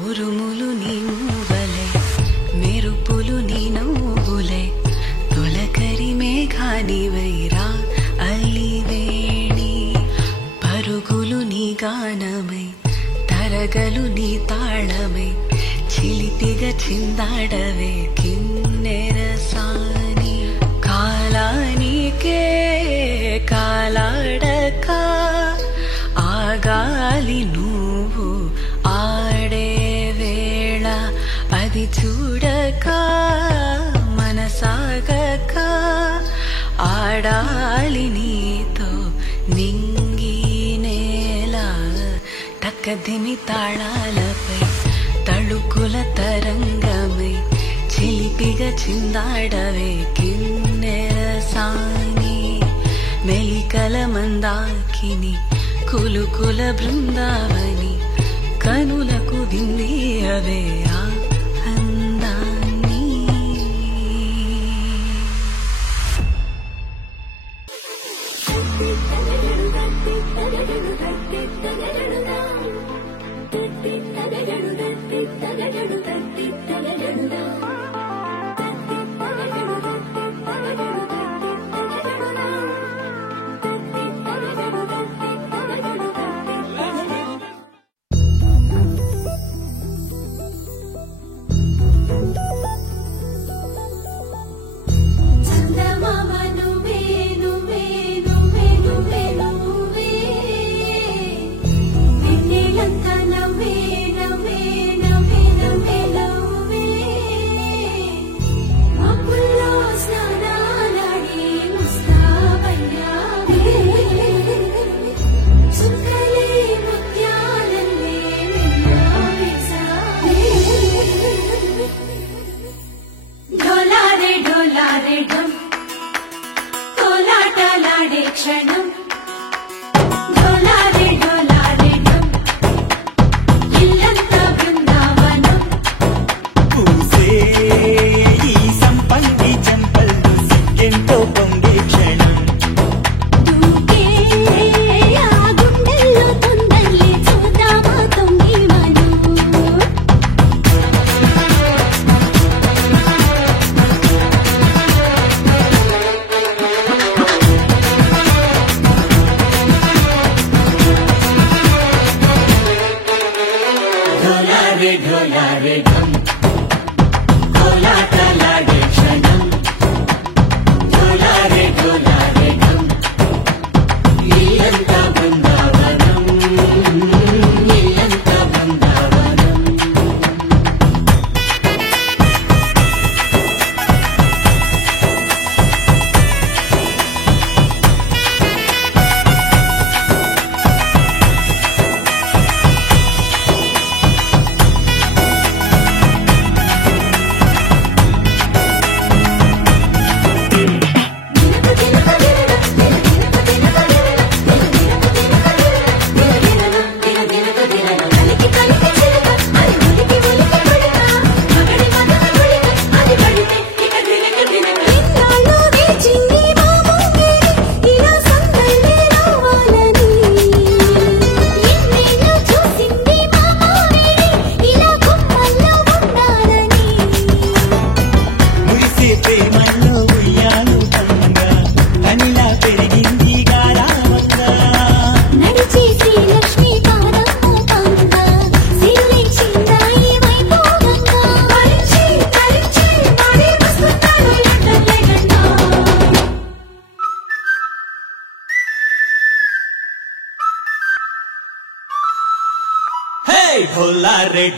ఉరుములు నీ మూవలే మెరుపులు నీ నవ్వులే తొలకరి మేఘాని వైరా అల్లివేణి పరుగులు నీ గానమై తరగలు నీ తాళమై చిలిపిగా చిందాడవే కిన్నెరసాని కాలానికే కాలాడక ఆగాలి నువ్వు ఆడే వేళ అది చూడక మనసాగక ఆడాలి నీతో నింగి నేల తక్కదిమి తాళాలపై తళుకుల తరంగమై చిలిపిగా చిందాడవే కిన్నెరసాని మెలికల మందాకిని కులుకుల బృందావని కనులకు విందియవే ఆ అందాన్ని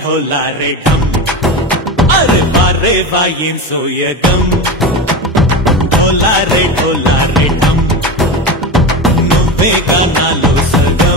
ढोला रे ढम अरे बारे वाइन सोयगम ढोला रे ढम नुव्वे गानालो सगम